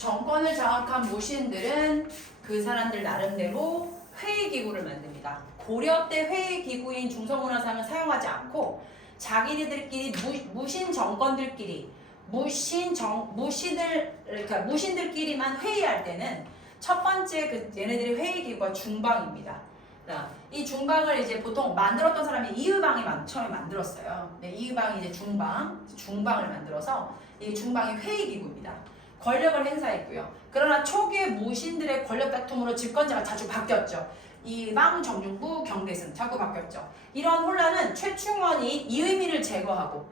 정권을 장악한 무신들은 그 사람들 나름대로 회의기구를 만듭니다. 고려 때 회의기구인 중성문화상을 사용하지 않고 자기네들끼리 무신 정권들끼리 그러니까 무신들끼리만 회의할 때는 첫 번째 그 얘네들의 회의기구가 중방입니다. 이 중방을 이제 보통 만들었던 사람이 이의방이 처음에 만들었어요. 네, 이의방이 이제 중방을 만들어서 이 중방이 회의기구입니다. 권력을 행사했고요. 그러나 초기에 무신들의 권력 다툼으로 집권자가 자주 바뀌었죠. 이방, 정중부, 경대승 자꾸 바뀌었죠. 이런 혼란은 최충원이 이의민을 제거하고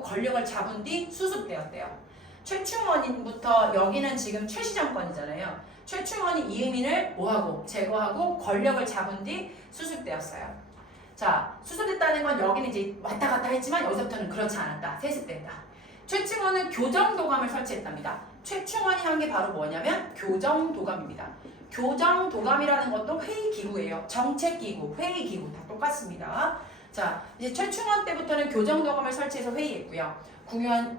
권력을 잡은 뒤 수습되었대요. 최충원부터 여기는 지금 최시정권이잖아요. 최충원이 이의민을 뭐하고 제거하고 권력을 잡은 뒤 수습되었어요. 자, 수습됐다는 건 여기는 이제 왔다 갔다 했지만 여기서부터는 그렇지 않았다. 세습됐다. 최충원은 교정도감을 설치했답니다. 최충원이 한 게 바로 뭐냐면 교정도감입니다. 교정도감이라는 것도 회의기구예요. 정책기구, 회의기구 다 똑같습니다. 자, 이제 최충원 때부터는 교정도감을 설치해서 회의했고요.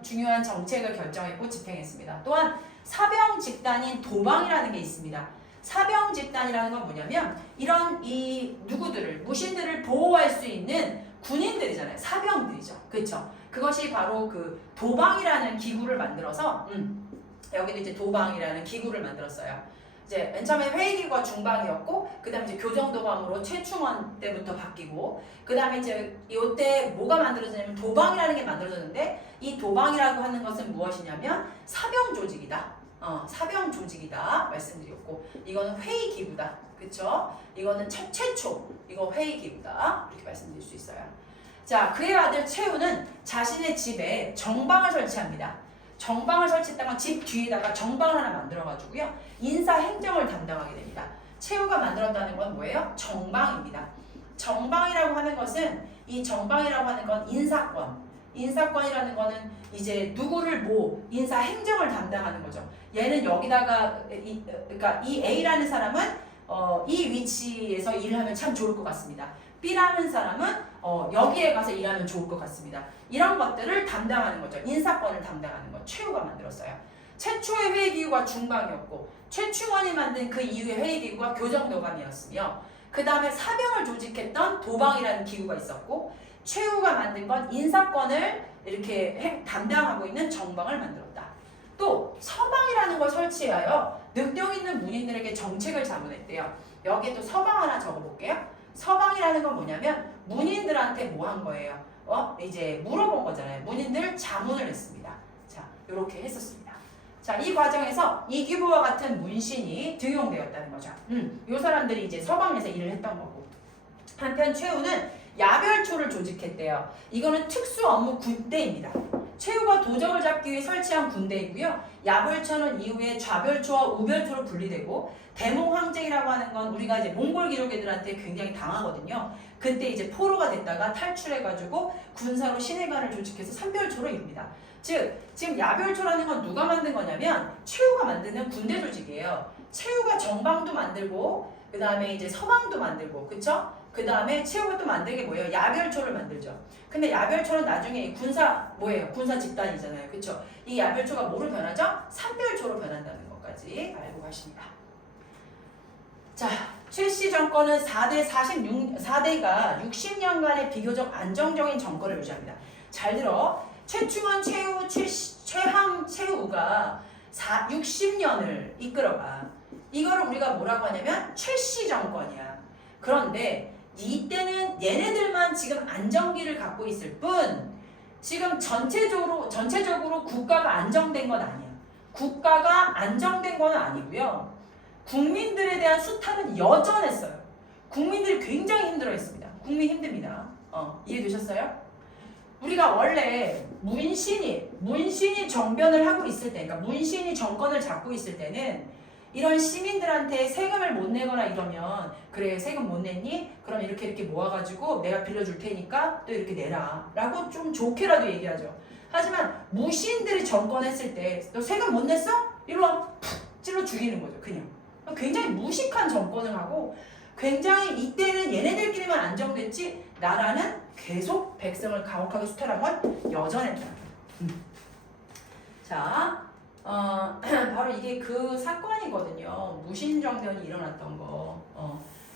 중요한 정책을 결정했고 집행했습니다. 또한 사병 집단인 도방이라는 게 있습니다. 사병 집단이라는 건 뭐냐면 이런 누구들을 무신들을 보호할 수 있는 군인들이잖아요. 사병들이죠. 그렇죠? 그것이 바로 그 도방이라는 기구를 만들어서 여기는 이제 도방이라는 기구를 만들었어요. 이제 맨 처음에 회의기구가 중방이었고 그 다음에 이제 교정도감으로 최충원 때부터 바뀌고 그 다음에 이제 이때 뭐가 만들어졌냐면 도방이라는 게 만들어졌는데 이 도방이라고 하는 것은 무엇이냐면 사병 조직이다. 사병 조직이다 말씀드렸고 이거는 회의기구다. 그쵸? 이거는 최초 이거 회의기구다. 이렇게 말씀드릴 수 있어요. 자, 그의 아들 최우는 자신의 집에 정방을 설치합니다. 정방을 설치했다가 집 뒤에다가 정방을 하나 만들어가지고요. 인사 행정을 담당하게 됩니다. 최우가 만들었다는 건 뭐예요? 정방입니다. 정방이라고 하는 것은 이 정방이라고 하는 건 인사권. 인사권이라는 거는 이제 누구를 인사 행정을 담당하는 거죠. 얘는 여기다가 그러니까 이 A라는 사람은 이 위치에서 일을 하면 참 좋을 것 같습니다. B라는 사람은 여기에 가서 일하면 좋을 것 같습니다. 이런 것들을 담당하는 거죠. 인사권을 담당하는 것. 최우가 만들었어요. 최초의 회의기구가 중방이었고 최충원이 만든 그 이후의 회의기구가 교정도감이었으며 그 다음에 사병을 조직했던 도방이라는 기구가 있었고 최우가 만든 건 인사권을 이렇게 담당하고 있는 정방을 만들었다. 또 서방이라는 걸 설치하여 능력 있는 문인들에게 정책을 자문했대요. 여기에 또 서방 하나 적어볼게요. 서방이라는 건 뭐냐면 문인들한테 뭐 한 거예요? 이제 물어본 거잖아요. 문인들 자문을 했습니다. 자, 이렇게 했었습니다. 자, 이 과정에서 이규보와 같은 문신이 등용되었다는 거죠. 이 사람들이 이제 서방에서 일을 했던 거고. 한편 최우는 야별초를 조직했대요. 이거는 특수 업무 군대입니다. 최우가 도적을 잡기 위해 설치한 군대이고요. 야별초는 이후에 좌별초와 우별초로 분리되고 대몽황쟁이라고 하는 건 우리가 이제 몽골 기록애들한테 굉장히 당하거든요. 그때 이제 포로가 됐다가 탈출해가지고 군사로 신해관을 조직해서 삼별초로 이룹니다. 즉 지금 야별초라는 건 누가 만든 거냐면 최우가 만드는 군대 조직이에요. 최우가 정방도 만들고 그 다음에 이제 서방도 만들고 그쵸? 그 다음에 최우가 또 만든 게 뭐예요? 야별초를 만들죠. 근데 야별초는 나중에 군사 군사 집단이잖아요. 그쵸? 이 야별초가 뭐로 변하죠? 삼별초로 변한다는 것까지 알고 가십니다. 자, 최씨 정권은 4대가 60년간의 비교적 안정적인 정권을 유지합니다. 잘 들어. 최충원, 최우, 최항, 최우가 60년을 이끌어가. 이거를 우리가 뭐라고 하냐면 최씨 정권이야. 그런데 이때는 얘네들만 지금 안정기를 갖고 있을 뿐 지금 전체적으로 국가가 안정된 건 아니야. 국가가 안정된 건 아니고요. 국민들에 대한 수탈은 여전했어요. 국민들이 굉장히 힘들어했습니다. 국민 힘듭니다. 이해되셨어요? 우리가 원래 문신이 정변을 하고 있을 때, 그러니까 문신이 정권을 잡고 있을 때는 이런 시민들한테 세금을 못 내거나 이러면 그래 세금 못 냈니? 그럼 이렇게 모아가지고 내가 빌려줄 테니까 또 이렇게 내라 라고 좀 좋게라도 얘기하죠. 하지만 무신들이 정권했을 때 너 세금 못 냈어? 이리로 와 푹 찔러 죽이는 거죠. 그냥 굉장히 무식한 정권을 하고 굉장히 이때는 얘네들끼리만 안정됐지 나라는 계속 백성을 가혹하게 수탈한 건 여전했다. 자 바로 이게 그 사건이거든요. 무신정변이 일어났던 거.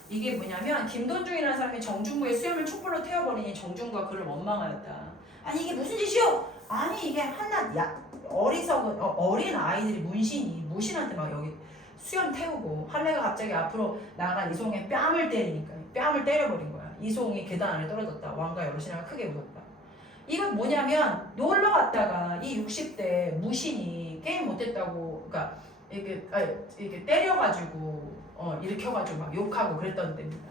이게 뭐냐면 김돈중이라는 사람이 정중부의 수염을 촛불로 태워버리니 정중부가 그를 원망하였다. 아니 이게 무슨 짓이요? 아니 이게 한낱 어리석은 어린 아이들이 무신한테 막 여기 수염 태우고 할래가 갑자기 앞으로 나간 이송의 뺨을 때리니까 뺨을 때려버린 거야. 이송이 계단 안에 떨어졌다. 왕과 여신아가 크게 울었다. 이건 뭐냐면 놀러 갔다가 이 60대 무신이 게임 못했다고 그러니까 이렇게 때려가지고 일으켜가지고 막 욕하고 그랬던 때입니다.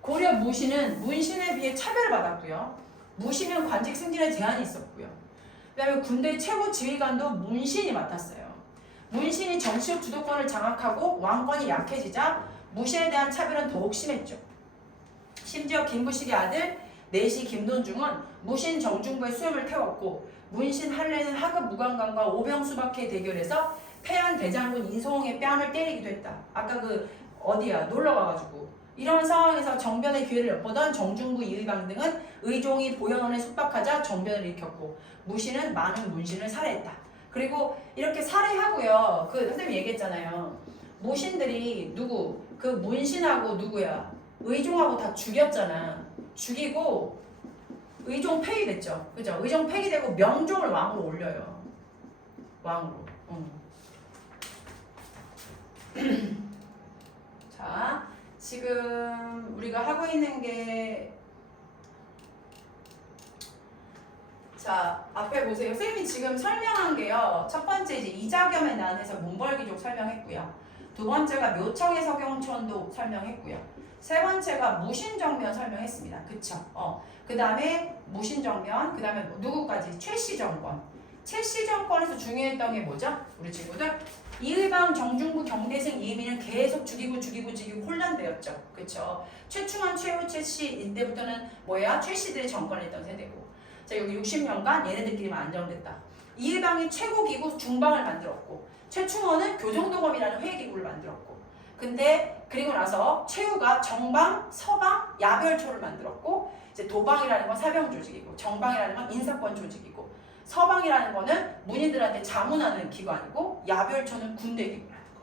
고려 문신에 비해 차별을 받았고요. 무신은 관직 승진에 제한이 있었고요. 그다음에 군대 최고 지휘관도 문신이 맡았어요. 문신이 정치적 주도권을 장악하고 왕권이 약해지자 무신에 대한 차별은 더욱 심했죠. 심지어 김부식의 아들 내시 김돈중은 무신 정중부의 수염을 태웠고 문신 할례는 하급 무관관과 오병수박해 대결에서 패한 대장군 이소홍의 뺨을 때리기도 했다. 아까 놀러 가가지고 이런 상황에서 정변의 기회를 엿보던 정중부 이의방 등은 의종이 보현원에 속박하자 정변을 일으켰고 무신은 많은 문신을 살해했다. 그리고 이렇게 살해하고요. 선생님이 얘기했잖아요. 무신들이 그 문신하고 누구야? 의종하고 다 죽였잖아. 죽이고 의종 폐기됐죠. 그죠? 의종 폐기되고 명종을 왕으로 올려요. 왕으로. 자, 지금 우리가 하고 있는 게 자, 앞에 보세요. 선생님이 지금 설명한 게요. 첫 번째 이제 이자겸의 난에서 문벌귀족 설명했고요. 두 번째가 묘청의 서경촌도 설명했고요. 세 번째가 무신정변 설명했습니다. 그쵸? 그 다음에 무신정변, 그 다음에 누구까지? 최씨정권. 최씨정권에서 중요했던 게 뭐죠? 우리 친구들? 이의방, 정중부, 경대승, 이의민은 계속 죽이고 혼란되었죠. 그쵸? 최충원, 최후, 최씨 이때부터는 뭐야? 최씨들이 정권을 했던 세대고. 자, 여기 60년간 얘네들끼리만 안정됐다. 이의방이 최고기구 중방을 만들었고 최충원은 교정도검이라는 회계기구를 만들었고 근데 그리고 나서 최후가 정방, 서방, 야별초를 만들었고 이제 도방이라는 건 사병 조직이고 정방이라는 건 인사권 조직이고 서방이라는 거는 문인들한테 자문하는 기관이고 야별초는 군대 기구라는 거.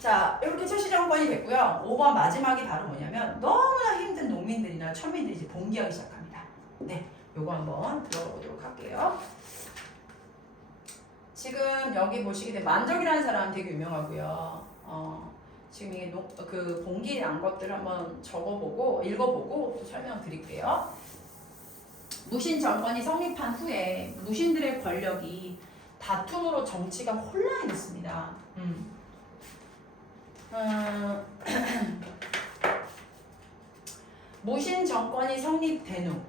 자, 이렇게 최씨정권이 됐고요. 5번 마지막이 바로 뭐냐면 너무나 힘든 농민들이나 천민들이 이제 봉기하기 시작합니다. 네, 요거 한번 들어보도록 할게요. 지금 여기 보시게 되면 만적이라는 사람 되게 유명하고요. 지금 이게 봉기에 난 것들을 한번 읽어보고 또 설명드릴게요. 무신 정권이 성립한 후에 무신들의 권력이 다툼으로 정치가 혼란했습니다. 무신 정권이 성립된 후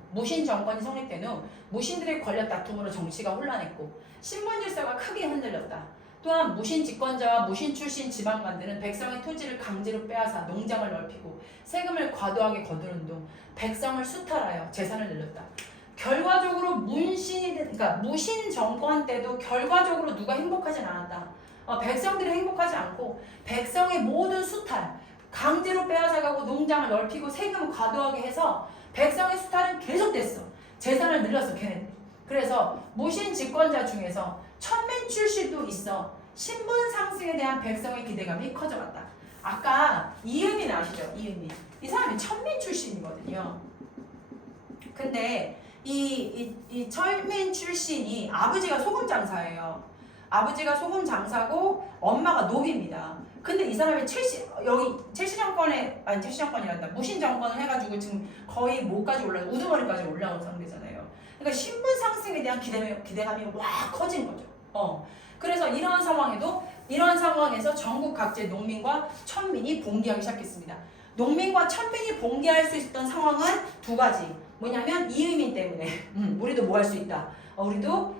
무신들의 권력 다툼으로 정치가 혼란했고 신분 질서가 크게 흔들렸다. 또한 무신 집권자와 무신 출신 지방관들은 백성의 토지를 강제로 빼앗아 농장을 넓히고 세금을 과도하게 거두는 등 백성을 수탈하여 재산을 늘렸다. 결과적으로 무신 정권 때도 결과적으로 누가 행복하진 않았다. 백성들이 행복하지 않고 백성의 모든 수탈, 강제로 빼앗아가고 농장을 넓히고 세금을 과도하게 해서 백성의 수탈은 계속됐어. 재산을 늘렸어, 걔네들. 그래서 무신 집권자 중에서 천민 출신도 있어. 신분 상승에 대한 백성의 기대감이 커져갔다. 아까 이은민 아시죠? 이은민. 이 사람이 천민 출신이거든요. 근데 이 천민 출신이 아버지가 소금 장사예요. 아버지가 소금 장사고 엄마가 노비입니다. 근데 이 사람이 무신 정권을 해가지고 지금 거의 뭐까지 우두머리까지 올라온 상태잖아요. 그러니까 신분 상승에 대한 기대감이 확 커진 거죠. 그래서 이런 상황에서 전국 각지의 농민과 천민이 봉기하기 시작했습니다. 농민과 천민이 봉기할 수 있었던 상황은 두 가지. 뭐냐면 이의민 때문에 우리도 뭐 할 수 있다. 우리도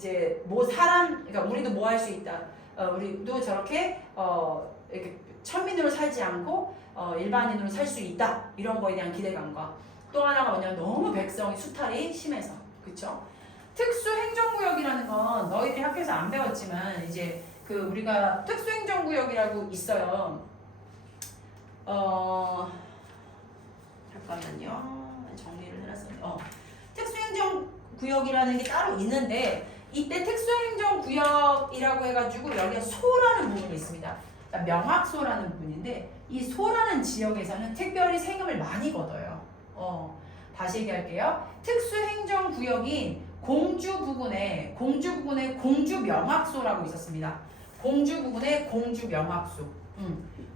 그러니까 우리도 뭐 할 수 있다. 우리도 저렇게 이렇게 천민으로 살지 않고 일반인으로 살 수 있다. 이런 거에 대한 기대감과 또 하나가 뭐냐면 너무 백성의 수탈이 심해서. 그쵸? 특수행정구역이라는 건 너희들이 학교에서 안 배웠지만 이제 우리가 특수행정구역이라고 있어요. 잠깐만요. 정리를 해놨었는데 특수행정구역이라는 게 따로 있는데 이때 특수행정구역이라고 해가지고 여기에 소라는 부분이 있습니다. 그러니까 명확소라는 부분인데 이 소라는 지역에서는 특별히 세금을 많이 걷어요. 다시 얘기할게요. 특수행정구역인 공주 부근에 공주명확소라고 있었습니다. 공주 부근에 공주명확소.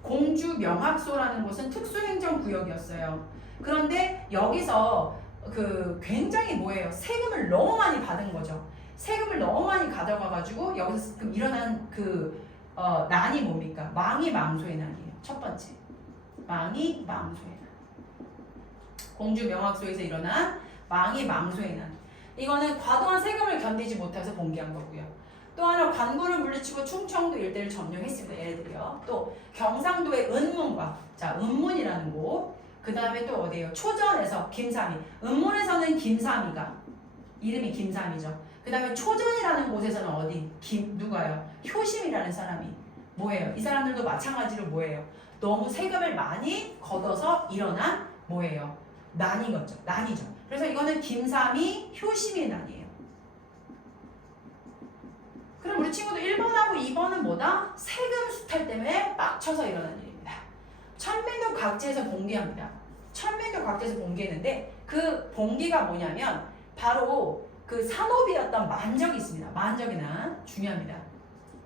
공주명확소라는 곳은 특수행정구역이었어요. 그런데 여기서 굉장히 뭐예요? 세금을 너무 많이 받은 거죠. 세금을 너무 많이 가져가가지고 여기서 일어난 난이 뭡니까? 망이망소의 난이에요. 첫 번째. 망이망소의 난. 공주명확소에서 일어난 망이망소의 난. 이거는 과도한 세금을 견디지 못해서 봉기한 거고요. 또 하나 관군을 물리치고 충청도 일대를 점령했습니다. 얘네들이요. 또 경상도의 은문과 은문이라는 곳. 그 다음에 또 어디예요? 초전에서 김삼이. 은문에서는 김삼이가 이름이 김삼이죠. 그 다음에 초전이라는 곳에서는 어디? 누가요? 효심이라는 사람이 뭐예요? 이 사람들도 마찬가지로 뭐예요? 너무 세금을 많이 걷어서 일어난 뭐예요? 난이죠. 그래서 이거는 김삼이 효심의 난이에요. 그럼 우리 친구들 1번하고 2번은 뭐다? 세금 수탈 때문에 빡쳐서 일어난 일입니다. 천민도 각지에서 봉기합니다. 천민도 각지에서 봉기했는데 그 봉기가 뭐냐면 바로 그 산업이었던 만적이 있습니다. 만적의 난 중요합니다.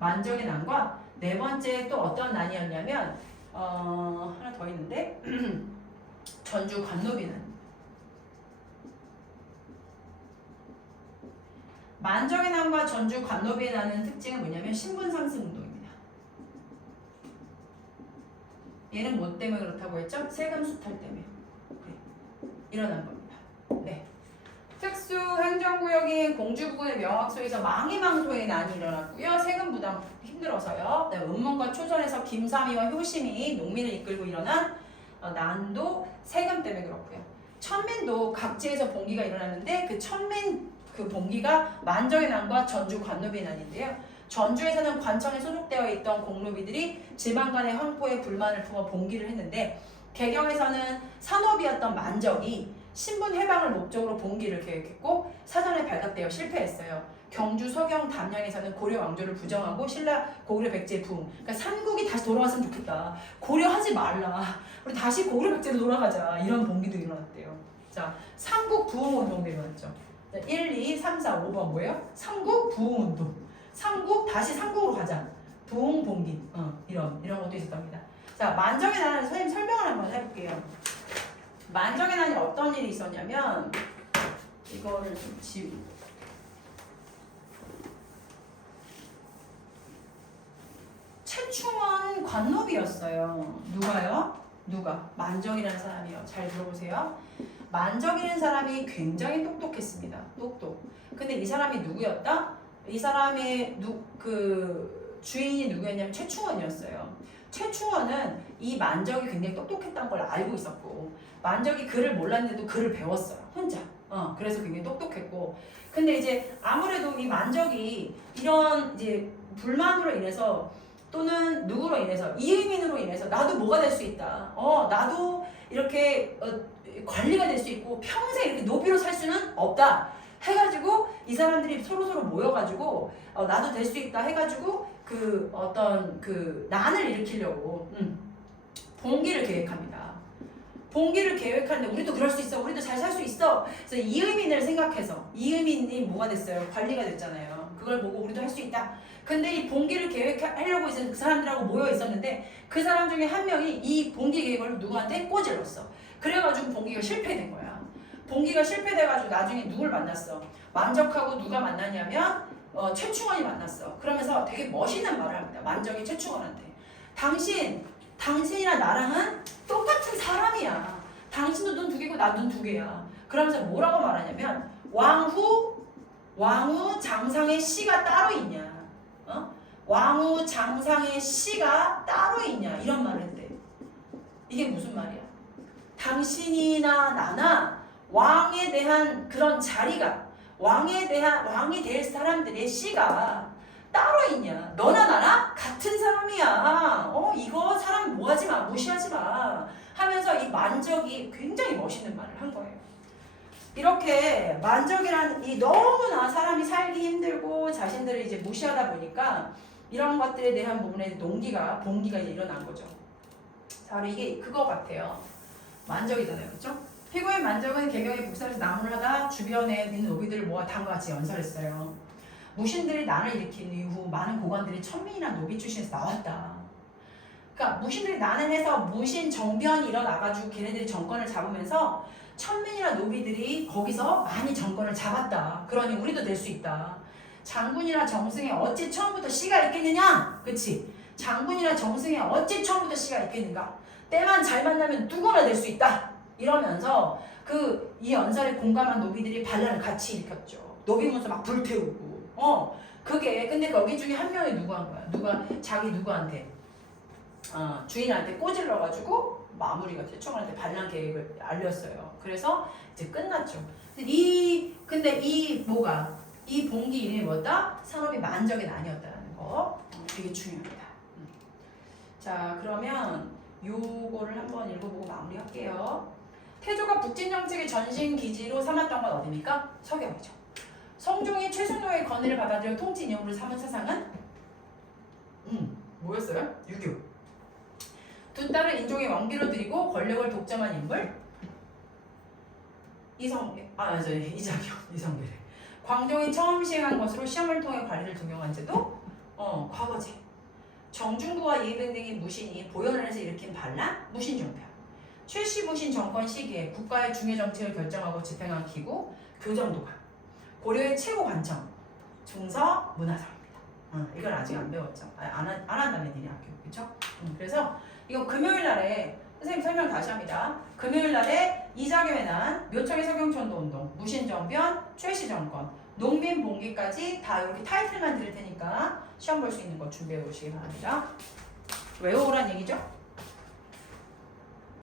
만적의 난과 네 번째 또 어떤 난이었냐면 하나 더 있는데 전주 관노비 난. 만적의 난과 전주 관노비의 난은 특징은 뭐냐면 신분 상승 운동입니다. 얘는 뭐 때문에 그렇다고 했죠? 세금 수탈 때문에 일어난 겁니다. 네. 특수행정구역인 공주부근의 명확소에서 망이망소의 난이 일어났고요. 세금 부담 힘들어서요. 네, 은문과 초전에서 김삼이와 효심이 농민을 이끌고 일어난 난도 세금 때문에 그렇고요. 천민도 각지에서 봉기가 일어났는데 그 천민 봉기가 만적의 난과 전주 관노비의 난인데요. 전주에서는 관청에 소속되어 있던 공노비들이 지방 간의 황포에 불만을 품어 봉기를 했는데 개경에서는 산업이었던 만적이 신분 해방을 목적으로 봉기를 계획했고 사전에 발각되어 실패했어요. 경주, 서경, 담양에서는 고려 왕조를 부정하고 신라 고구려 백제 부흥. 그러니까 삼국이 다시 돌아왔으면 좋겠다. 고려하지 말라. 우리 다시 고구려 백제로 돌아가자. 이런 봉기도 일어났대요. 자, 삼국 부흥 운동도 일어났죠. 1, 2, 3, 4, 5번 뭐예요? 삼국 부흥 운동. 다시 삼국으로 가자. 부흥 봉기. 이런 것도 있었답니다. 자, 만적의 난을 선생님 설명을 한번 해볼게요. 만적의 난이 어떤 일이 있었냐면 이거를 좀 지우고 최충원 관노비였어요. 누가요? 만적이라는 사람이요. 잘 들어보세요. 만적이라는 사람이 굉장히 똑똑했습니다. 근데 이 사람이 누구였다? 이 사람의 주인이 누구였냐면 최충원이었어요. 최충원은 이 만적이 굉장히 똑똑했다는 걸 알고 있었고 만적이 글을 몰랐는데도 글을 배웠어요. 혼자. 그래서 굉장히 똑똑했고 근데 이제 아무래도 이 만적이 이런 이제 불만으로 인해서 또는 누구로 인해서 이의민으로 인해서 나도 뭐가 될 수 있다. 나도 이렇게 관리가 될 수 있고 평생 이렇게 노비로 살 수는 없다. 해가지고 이 사람들이 서로 모여가지고 나도 될 수 있다 해가지고 난을 일으키려고 봉기를 계획합니다. 봉기를 계획하는데 우리도 그럴 수 있어. 우리도 잘 살 수 있어. 그래서 이의민을 생각해서 이의민이 뭐가 됐어요? 관리가 됐잖아요. 그걸 보고 우리도 할 수 있다. 근데 이 봉기를 계획하려고 이제 그 사람들하고 모여 있었는데 그 사람 중에 한 명이 이 봉기 계획을 누구한테 꼬질렀어. 그래가지고 봉기가 실패된 거야. 봉기가 실패돼가지고 나중에 누굴 만났어? 만적하고 누가 만났냐면 최충원이 만났어. 그러면서 되게 멋있는 말을 합니다. 만적이 최충원한테. 당신이나 나랑은 똑같은 사람이야. 당신도 눈 두 개고 나도 눈 두 개야. 그러면서 뭐라고 말하냐면 왕후 장상의 씨가 따로 있냐. 왕후 장상의 씨가 따로 있냐. 이런 말을 했대. 이게 무슨 말이야? 당신이나 나나 왕에 대한 그런 자리가 왕이 될 사람들의 씨가 따로 있냐? 너나 나나 같은 사람이야. 이거 사람 뭐하지 마, 무시하지 마. 하면서 이 만적이 굉장히 멋있는 말을 한 거예요. 이렇게 만적이라는 이 너무나 사람이 살기 힘들고 이제 무시하다 보니까 이런 것들에 대한 부분에 농기가 봉기가 이제 일어난 거죠. 자, 바로 이게 그거 같아요. 만적이잖아요, 그렇죠? 피고의 만적은 개경의 북선에서 나무를 하다 주변에 있는 노비들을 모아 다음과 같이 연설했어요. 무신들이 난을 일으킨 이후 많은 고관들이 천민이나 노비 출신에서 나왔다. 그러니까 무신들이 난을 해서 무신 정변이 일어나가지고 걔네들이 정권을 잡으면서 천민이나 노비들이 거기서 많이 정권을 잡았다. 그러니 우리도 될 수 있다. 장군이나 정승에 어찌 처음부터 씨가 있겠느냐? 그치? 장군이나 정승에 어찌 처음부터 씨가 있겠는가? 때만 잘 만나면 누구나 될 수 있다. 이러면서 이 연설에 공감한 노비들이 반란을 같이 일으켰죠. 노비 문서 막 불태우고. 그게 근데 거기 중에 한 명이 누구 한 거야? 자기 누구한테? 주인한테 꼬질러가지고 마무리가 최충원한테 반란 계획을 알렸어요. 그래서 이제 끝났죠. 근데 이 봉기 이름이 뭐다? 산업이 만적의 난이었다는 거. 되게 중요합니다. 자, 그러면 요거를 한번 읽어보고 마무리할게요. 태조가 북진 정책의 전신 기지로 삼았던 건 어디입니까? 서경이죠. 성종이 최순도의 건의를 받아들여 통치 인형으로 삼은 사상은 뭐였어요? 유교. 두 딸을 인종의 왕비로 드리고 권력을 독점한 인물 이성계. 광종이 처음 시행한 것으로 시험을 통해 관리를 등용한 제도 과거제. 정중부와 이해병 등이 무신이 보연을 해서 일으킨 반란 무신종편. 최씨 무신 정권 시기에 국가의 중요 정책을 결정하고 집행한 기구 교정도감. 고려의 최고 관청 중서 문화사입니다. 이걸 아직 안 배웠죠. 안 한다는 일이 학교, 그렇죠? 그래서 이거 금요일 날에 선생님 설명 다시 합니다. 금요일 날에 이자겸의 난, 묘청의 서경천도 운동, 무신정변, 최씨 정권, 농민 봉기까지 다 이렇게 타이틀만 드릴 테니까 시험 볼 수 있는 거 준비해 오시기 바랍니다. 외워오란 얘기죠?